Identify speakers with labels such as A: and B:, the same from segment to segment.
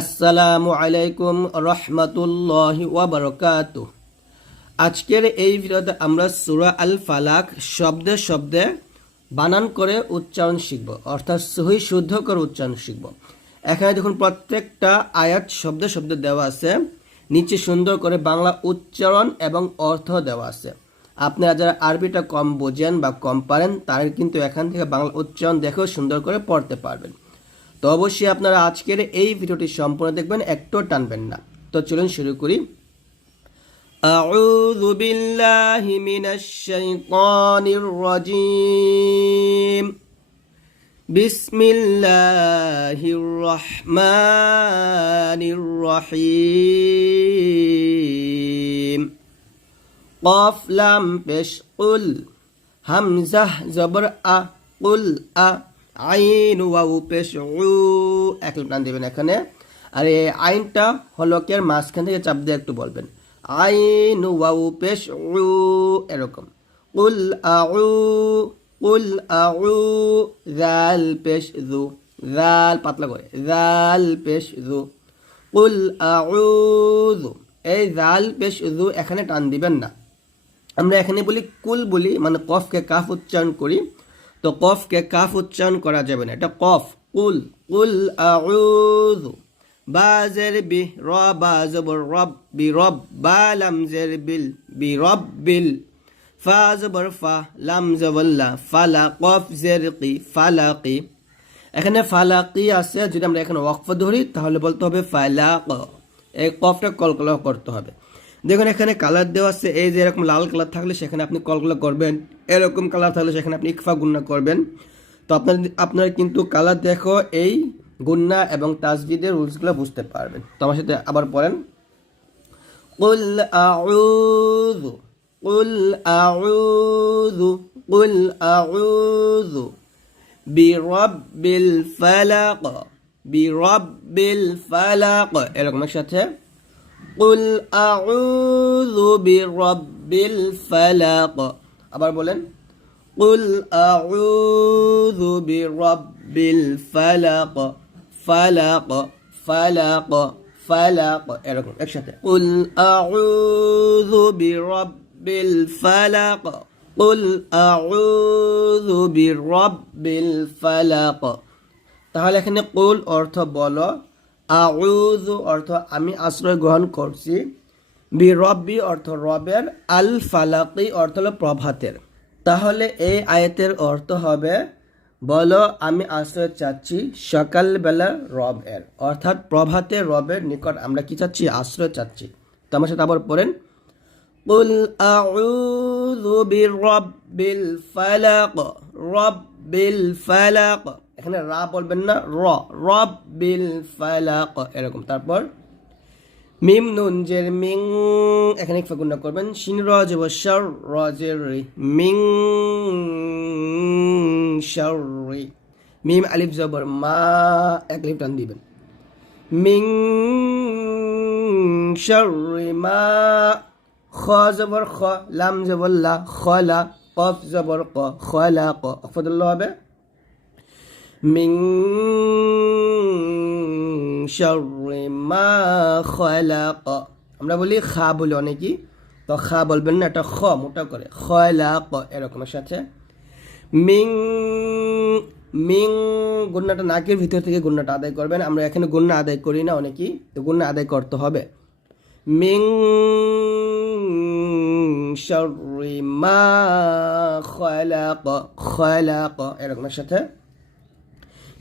A: আসসালামু আলাইকুম রহমতুল্লাহ ওয়াবারকাত আজকের এই ভিডিওতে আমরা সুরা আল ফালাক শব্দে শব্দে বানান করে উচ্চারণ শিখব, অর্থাৎ সহি শুদ্ধ করে উচ্চারণ শিখব। এখানে দেখুন প্রত্যেকটা আয়াত শব্দে শব্দে দেওয়া আছে, নিচে সুন্দর করে বাংলা উচ্চারণ এবং অর্থ দেওয়া আছে। আপনারা যারা আরবিটা কম বোঝেন বা কম পারেন, তারা কিন্তু এখান থেকে বাংলা উচ্চারণ দেখেও সুন্দর করে পড়তে পারবেন। তো অবশ্যই আপনারা আজকের এই ভিডিওটি সম্পূর্ণ দেখবেন একটু টানবেন না তো চলুন শুরু করি أعوذ بالله من الشيطان الرجيم بسم الله الرحمن الرحيم قاف لام পেশ قل হামজাহ জবর আ কুল আ আইন ওয়াউ পেশ এক টান দেবেন এখানে। আর এই আইনটা হলকের মাঝখান থেকে চাপ দিয়ে একটু বলবেন। আইন ওয়াউ পেশ এরকম। কুল আউ কুল আউ, জাল পেশ জু জাল পাতলা করে, জাল পেশ জু কুল আউযু এই জাল পেশ জু এখানে টান দিবেন না। আমরা এখানে বলি কুল বলি মানে কফকে কাফ উচ্চারণ করি। তো কফকে কাফ উচ্চারণ করা যাবে না। এটা কফ। কুল কুল আউযু বাজের বি র বা জবর রব বি রব বা লাম জের বিল বি রব বিল। ফা জবর ফা, লাম জবল্লা ফালা, কফ, জের, কি ফালাকি এখানে ফালাকি আছে, যদি আমরা এখানে ওয়াকফ ধরি, তাহলে বলতে হবে ফালাক এই কফটা কলকলা করতে হবে। দেখুন এখানে কালার দেওয়া আছে এই যে এরকম লাল কালার থাকলে সেখানে আপনি কলকলা করবেন এরকম কালার থাকলে সেখানে আপনি ইকফা গুন্না করবেন তো আপনার আপনার কিন্তু কালার দেখো এই গুন্না এবং তাজবিদের রুলসগুলো বুঝতে পারবেন তো আমার সাথে আবার পড়েন قل أعوذ قل أعوذ قل أعوذ برب الفلق برب الفلق এরকম একসাথে কুল আউযু বিরাব্বিল ফালাক আবার বলেন কুল আউযু বিরাব্বিল ফালাক ফালাক ফালাক ফালাক এরকম একসাথে কুল আউযু বিরাব্বিল ফালাক কুল আউযু বিরাব্বিল ফালাক তাহলে এখানে কুল অর্থ বলো আউযু অর্থ আমি আশ্রয় গ্রহণ করছি বি রব্বি অর্থ রবের আল ফালাকি অর্থ হলো প্রভাতের তাহলে এই আয়াতের অর্থ হবে বলো আমি আশ্রয় চাচ্ছি সকালবেলা রব এর অর্থাৎ প্রভাতে রবের নিকট আমরা কি চাচ্ছি আশ্রয় চাচ্ছি তো আমার সাথে আবার পড়েন قل أعوذ برب الفلق رب الفلق এখানে রা বলবেন না, র। রব বিল ফালাক, এরকম। তারপর, মিম নুন জের মিং, এখানে গুণা করবেন। শিন র জব শর, র জের মিং শর মিম আলিফ জবর মা, এক লিফ টান দিবেন। মিং শর মা, খ জবর খ, লাম জবর লা খলা কফ জবর ক খলা ক। অফদুল্লাহ হবে। من شر ما خلق আমরা বলি খা বলি অনেকেই তো খা বলবেন না এটা খ মোটা করে খলাক এরকমের সাথে মিং মিং গুন্নাটা নাকের ভিতর থেকে গুন্নাটা আদায় করবেন আমরা এখানে গুন্না আদায় করি না অনেকেই তো গুন্না আদায় করতে হবে মিং শর্রি মা খলাক খলাক এরকমের সাথে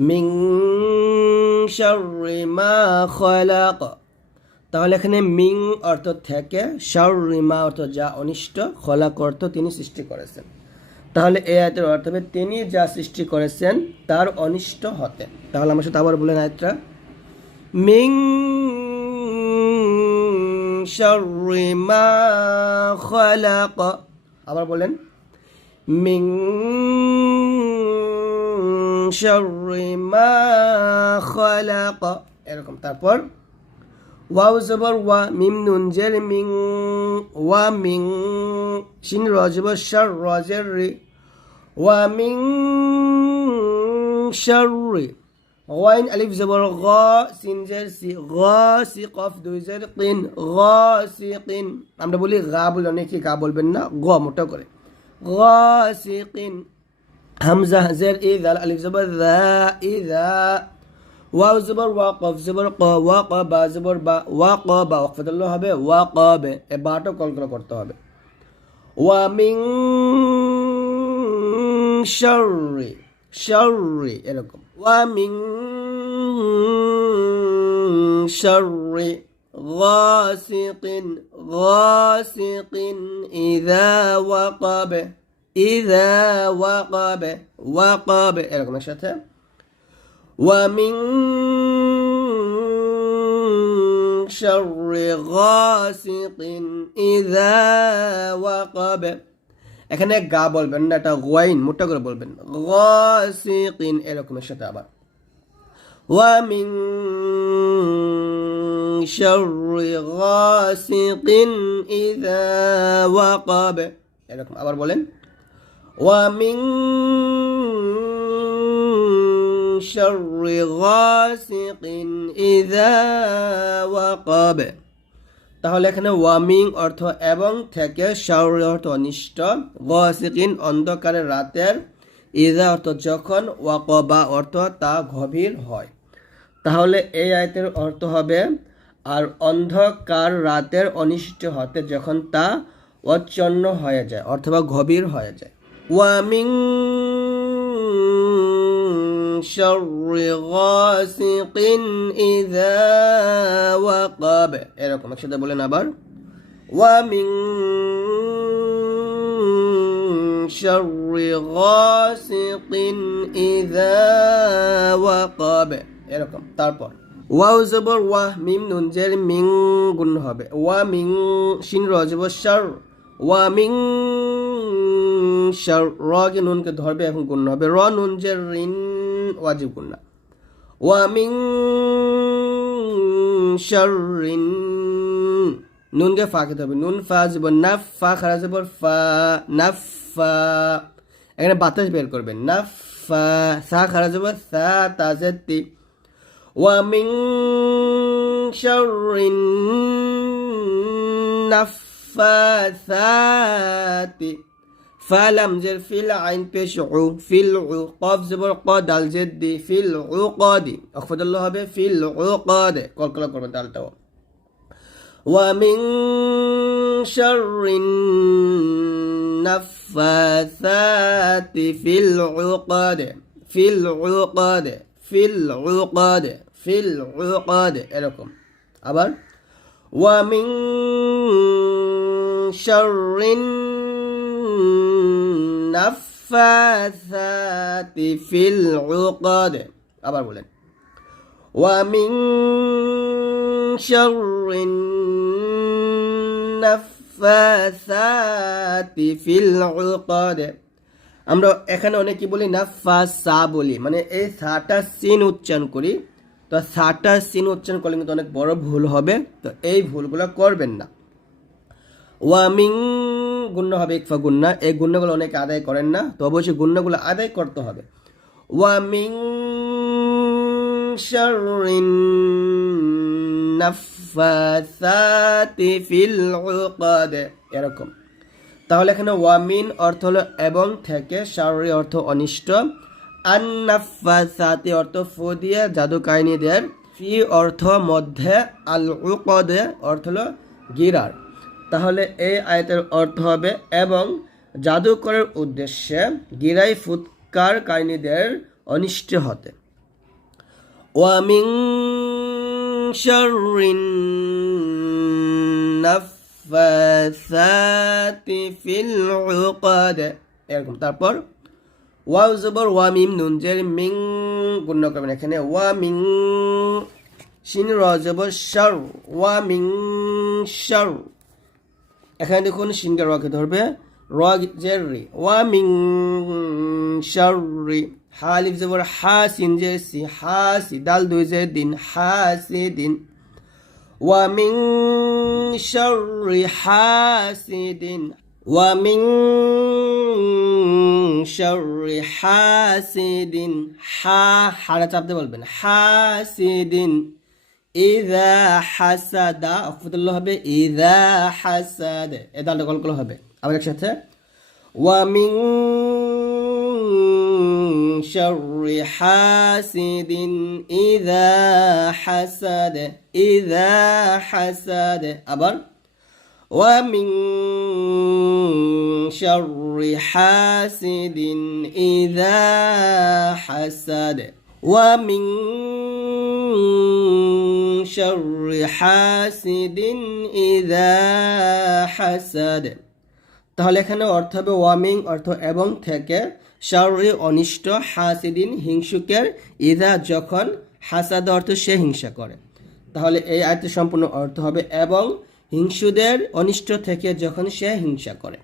A: মিং শাররি মা খলাক। তাহলে এখানে মিং অর্থ থেকে, শাররি মা অর্থ যা অনিষ্ট, খলাক অর্থ তিনি সৃষ্টি করেছেন। তাহলে এই আয়তের অর্থ হবে তিনি যা সৃষ্টি করেছেন, তার অনিষ্ট হতে। তাহলে আমার সাথে আবার বলেন আয়তটা। মিং শাররি মা খলাক। আবার বলেন, মিং মা খালাক এরকম তারপর ওয়াও জবর ওয়া মিম নুন জের মিং ওয়া মিং শিন রজবর শার রজের রি ওয়া মিং শাররি غين ألف زبر غا سين জের সি غاسق قف দুই জের কিন غاسق আমরা বলি গা বলে অনেকে গা বলবেন না গ মোটা করে غاسق همزة زر إذا ألف زبر ذا إذا ওয়াও জবর ওয়া কফ জবর ক ওয়া ক বা জবর বা ওয়া ক বা ওয়াকফ দিলে হবে ওয়া ক বে এ বাটা কলকলা করতে হবে ওয়া মিং শাররি শাররি এরকম ওয়া মিং শাররি غاسق غاسق إذا وقب إذا وقب وقب এরকম একসাথে ومن شر غاسق إذا وقب এখানে গা বলবেন না এটা গোয়াইন মোটা করে বলবেন গাসিকিন এরকমের সাথে আবার ومن شر غاسق إذا وقب এরকম আবার বলেন ومن شر غاسق إذا وقب তাহলে এখানে ওয়ামিং অর্থ এবং থেকে শাওর অর্থ অনিষ্ট গসিকিন অন্ধকারের রাতের ইদা অর্থ যখন ওয়াকবা অর্থ তা গভীর হয় তাহলে এই আয়তের অর্থ হবে আর অন্ধকার রাতের অনিষ্ট হতে যখন তা অচ্ছন্ন হয়ে যায় অথবা গভীর হয়ে যায় ওয়ামিং شر غاسق إذا وقب এরকম একসাথে বলেন আবার ومن شر غاسق إذا وقب এরকম তারপর ওয়াও জবর ওয়া মিম নুন জের মিং গুণ হবে ওয়া মিং শিন র জবর শার ওয়া মিং শার র কে নুনকে ধরবে এখন গুণ হবে র নুন জের রিন ওয়াজিব গুণ না ওয়া মিং শাররিন নুনকে ফা খেতে হবে নুন ফা জবর নাফ ফা খারা জবর ফা নাফা এখানে বাতাস বের করবেন নাফা সা খারা জবর সা তাজের তি ومن شر النفاثات فلم زر في العين بشعو في العقاب زبر قاد الجد في العقاد أخفض الله به في العقاد قال كلا قربان تعالى ومن شر النفاثات في العقاد في العقاد ফিল উকাদে ফিল উকাদে এরকম আবার ওয়ামিং শাররিন নাফাসাতি ফিল উকাদে আবার বলেন ওয়ামিং শাররিন নাফাসাতি ফিল উকাদে আমরা এখানে অনেক বলি না ফা সা বলি মানে এই সাটা সিন উচ্চারণ করি। তো সাটা সিন উচ্চারণ করলে কিন্তু অনেক বড় ভুল হবে। তো এই ভুলগুলো করবেন না। ওয়ামিং গুণ্য হবে ইকফা গুন্না এই গুণ্যগুলো অনেকে আদায় করেন না, তো অবশ্যই গুণ্যগুলো আদায় করতে হবে। ওয়ামিং শাররিন নাফাসাতি ফিল উকাদ এরকম। তাহলে এখানে ওয়ামিন অর্থ হলো এবং থেকে, শাররি অর্থ অনিষ্ট। আন্নাফাসাতি অর্থ ফু দিয়ে জাদু কাহিনীদের ফি অর্থ মধ্যে, আল উকদে অর্থ হলো গিরার। তাহলে এই আয়তের অর্থ হবে, এবং জাদুকরের উদ্দেশ্যে গিরাই ফুৎকার কাহিনীদের অনিষ্ট হতে। ওয়ামিং শাররিন নাফ নাফাসাতি ফিল এরকম, তারপর ওয়াও জবর ওয়া মিম নুন জের মিং গুণ করবেন এখানে, ওয়া মিং শিন র জবর শার, ওয়া মিং এখানে দেখুন সিনকে রকে ধরবে। র জেরি ওয়া মিং শারি হা লিফ জবর হা, সিন জে সি, হা, সি দাল দুই জে দিন, হা, সি, দিন। ওয়া মিং শারি হা, সি, দিন। ওয়া মিং শারি হা, সি, দিন। হা, হারা চাপতে বলবেন। হা, সি, দিন। ইদা হাসাদা অফতুল্লাহ হবে ইদা হাসাদ এ দালটা কল কল হবে আবার একসাথে ومن شر حاسد إذا حسد إذا حسد আবার ومن شر حاسد إذا حسد ومن شر حاسد إذا حسد তাহলে এখানে অর্থ হবে ওয়ামিং অর্থ এবং থেকে শাররি অনিষ্ট হাসিদিন হিংসুকের ইদা যখন হাসাদ অর্থ সে হিংসা করে তাহলে এই আয়তের সম্পূর্ণ অর্থ হবে এবং হিংসুদের অনিষ্ট থেকে যখন সে হিংসা করে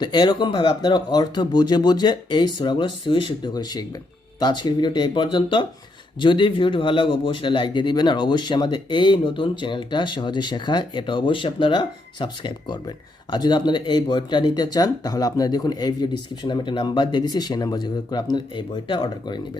A: তো এরকমভাবে আপনারা অর্থ বুঝে বুঝে এই সুরাগুলো সুই শুদ্ধ করে শিখবেন তো আজকের ভিডিওটি এই পর্যন্ত। যদি ভিডিওটি ভালো লাগে, অবশ্যই লাইক দিয়ে দিবেন। আর অবশ্যই আমাদের এই নতুন চ্যানেলটা সহজে শেখা, এটা অবশ্যই আপনারা সাবস্ক্রাইব করবেন। আর যদি আপনারা এই বইটা নিতে চান, তাহলে আপনারা দেখুন এই ভিডিও ডিসক্রিপশনে আমি একটা নাম্বার দিয়ে দিচ্ছি সেই নাম্বার যোগাযোগ করে আপনার এই বইটা অর্ডার করে নেবেন।